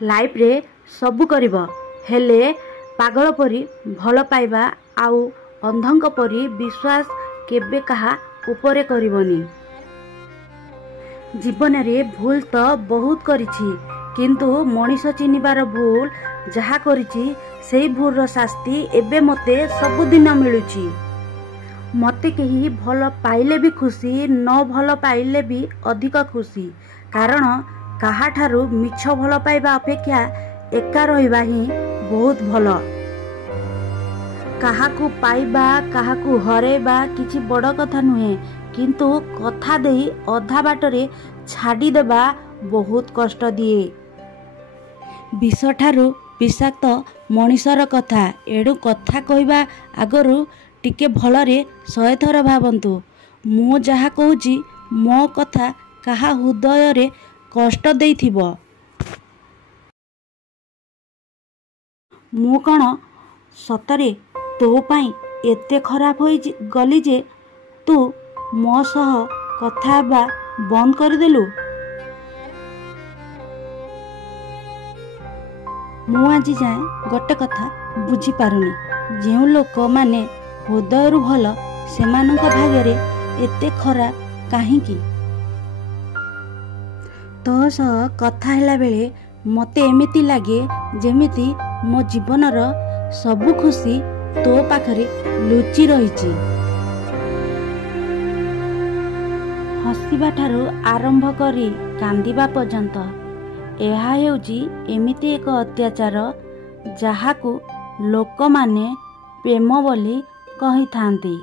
Life रे सबु करिब हेले पागल परी भल पाइबा आउ अंधंक परी विश्वास केबे कहा उपरे करिबनी। जीवन रे भूल तो बहुत करिछि किंतु मनीष चिन्हिबार भूल जहा करिछि सेई भूल रो शास्ति एबे मते सबुदिन मिलुछि। मते केही भल पाइले भी खुशी न भल पाइले भी अधिक खुशी कारण काहाठारु मिछ भल पाइबा अपेक्षा एका रहिबा ही बहुत भल। काहाकू पाइबा काहाकू हरेबा किछि बड़ कथा नुहे किंतु कथा देई अधा बाटरे छाड़ी देबा बहुत कष्ट दिए। विष ठारू विषाक्त मनीषर कथा एडू कथा कहवा आगरू टिके भलरे 100 थर भावंतु मु जहा कहूची मो कथा काहा हृदय रे कष्ट देइथिबो। मु कण सतरे तो पाई एते खराब होई गली जे तू मो सह कथा बा बंद कर देलु। मु आज जाए गोटे कथा बुझी पारुनी जेउ लोक माने हृदय भल सेमानक भाग्य एते खराब काहींकी। तो सह कथा हैला बेले मते एमिति लागे जेमिति मो जीवनर सबु खुशी तो पाखरे लुचि रहिछि। हसिबा ठारू आरंभ करी कांदिबा पर्यंत एहा हेउची एमिति एक अत्याचार जहाकू लोक माने प्रेम बोली कही थांती।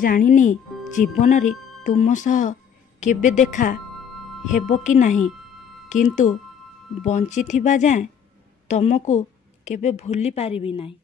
जानिनी जीवन रे तुम सह केबे देखा हेबो कि नाही किंतु बंची थिबा जाए तुमको केबे भूली पारिबी नाही।